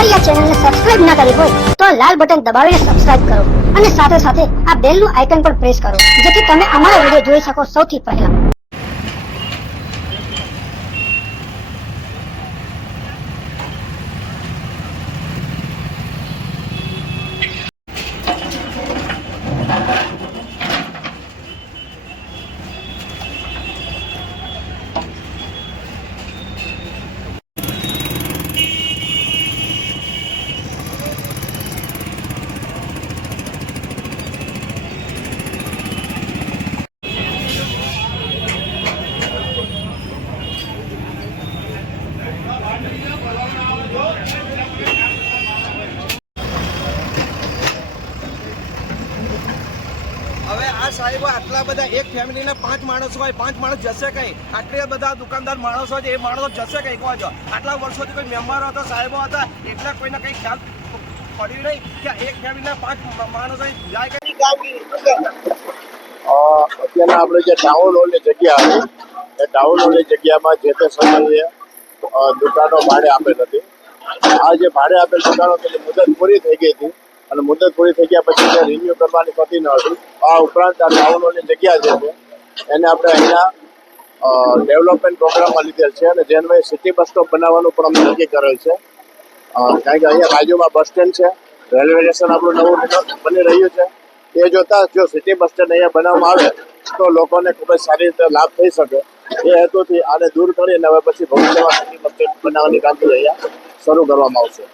અમારી આ ચેનલને સબસ્ક્રાઇબ ના કરી હોય તો લાલ બટન દબાવીને સબસ્ક્રાઇબ કરો અને સાથે સાથે આ બેલનું આઇકન પણ પ્રેસ કરો જેથી તમે અમારો વિડિયો જોઈ શકો સૌથી પહેલા। હવે આ સાહેબ આટલા બધા એક ફેમિલીના 5 માણસ હોય, 5 માણસ જશે કઈ? આટલા બધા દુકાનદાર માણસો છે, એ માણસો જશે કઈ? કહો છો આટલા વર્ષોથી કોઈ મેમ્બરો હતા, સાહેબો હતા, એટલા કોઈને કઈ ખ્યાલ પડ્યું નહીં કે એક ફેમિલીના 5 માણસો જાય કઈ કામગીરી? અત્યારે આપણે જે ટાઉન હોલની જગ્યા હતી એ ટાઉન હોલની જગ્યામાં જે તે સમયે દુકાનો ભાડે આપેલ હતી। આ જે ભાડે આપેલ દુકાનો તેની મુદત પૂરી થઈ ગઈ હતી અને મુદત પૂરી થઈ ગયા પછી જે રિન્યુ કરવાની થતી ન હતી। આ ઉપરાંત આ ટાઉન હોલની જગ્યા જે છે એને આપણે અહીંયા ડેવલપમેન્ટ પ્રોગ્રામમાં લીધેલ છે અને જેને સિટી બસ સ્ટોપ બનાવવાનું પણ અમે નક્કી કરેલ છે। કારણ કે અહીંયા બાજુમાં બસ સ્ટેન્ડ છે, રેલવે સ્ટેશન આપણું નવું બની રહ્યું છે। એ જોતા જો સિટી બસ સ્ટેન્ડ અહીંયા બનાવવામાં આવે તો લોકોને ખૂબ જ સારી રીતે લાભ થઈ શકે એ હેતુથી આને દૂર કરીને હવે પછી ભવિષ્યમાં સિટી બસ સ્ટેન્ડ બનાવવાની કામગીરી અહીંયા શરૂ કરવામાં આવશે।